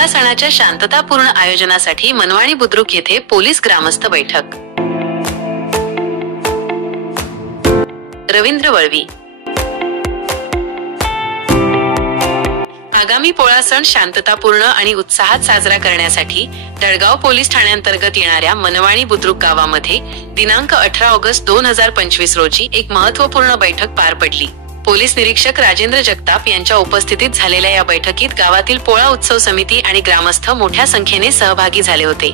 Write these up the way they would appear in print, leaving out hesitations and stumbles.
पोळा सणाच्या शांततापूर्ण आयोजनासाठी मनवाणी बुद्रुक येथे पोलीस ग्रामस्थ बैठक। रवींद्र वळवी। आगामी पोळा सण शांततापूर्ण आणि उत्साहात साजरा करण्यासाठी दळगाव पोलीस ठाण्याअंतर्गत येणाऱ्या मनवाणी बुद्रुक गावामध्ये दिनांक 18 ऑगस्ट 2025 रोजी एक महत्त्वपूर्ण बैठक पार पडली। पोलीस निरीक्षक राजेंद्र जगताप यांच्या उपस्थितीत झालेल्या या बैठकीत गावातील पोळा उत्सव समिती आणि ग्रामस्थ मोठ्या संख्येने सहभागी झाले होते।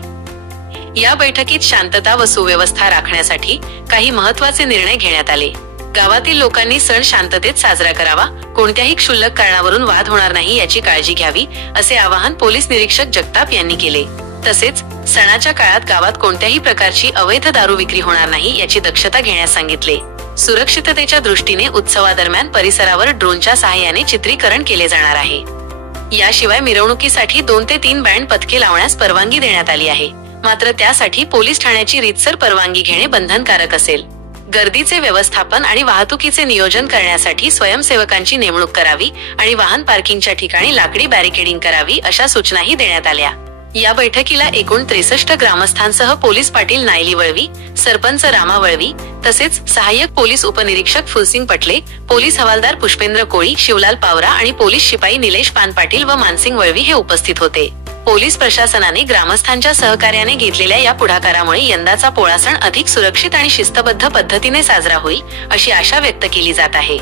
या बैठकीत शांतता व सुव्यवस्था राखण्यासाठी काही महत्त्वाचे निर्णय घेण्यात आले। गावातील लोकांनी सण शांततेत साजरा करावा, कोणत्याही क्षुल्लक कारणावरून वाद होणार नाही याची काळजी घ्यावी, असे आवाहन पोलीस निरीक्षक जगताप यांनी केले। तसेच सणाच्या काळात गावात कोणत्याही प्रकारची अवैध दारू विक्री होणार नाही याची दक्षता घेण्यास सांगितले। सुरक्षिततेच्या दृष्टीने उत्सवादरम्यान परिसरावर ड्रोनच्या सहाय्याने चित्रीकरण केले जाणार आहे। याशिवाय मिरवणुकीसाठी 2 ते 3 बँड पथके लावण्यास परवानगी देण्यात आली आहे, मात्र त्यासाठी पोलीस ठाण्याची रीतसर परवानगी घेणे बंधनकारक असेल। गर्दीचे व्यवस्थापन आणि वाहतुकीचे नियोजन करण्यासाठी स्वयंसेवकांची नेमणूक करावी आणि वाहन पार्किंगच्या ठिकाणी लाकडी बॅरिकेडिंग करावी, अशा सूचनाही देण्यात आल्या। या बैठकीला एकूण 63 ग्रामस्थांसह पोलीस पाटील नायली वळवी, सरपंच रामा वळवी, तसेच सहाय्यक पोलीस उपनिरीक्षक फुलसिंग पटले, पोलीस हवालदार पुष्पेंद्र कोळी, शिवलाल पावरा आणि पोलीस शिपाई निलेश पान पाटील व मानसिंग वळवी हे उपस्थित होते। पोलीस प्रशासनाने ग्रामस्थांच्या सहकार्याने घेतलेल्या या पुढाकारामुळे यंदाचा पोळा सण अधिक सुरक्षित आणि शिस्तबद्ध पद्धतीने साजरा होईल, अशी आशा व्यक्त केली जात आहे।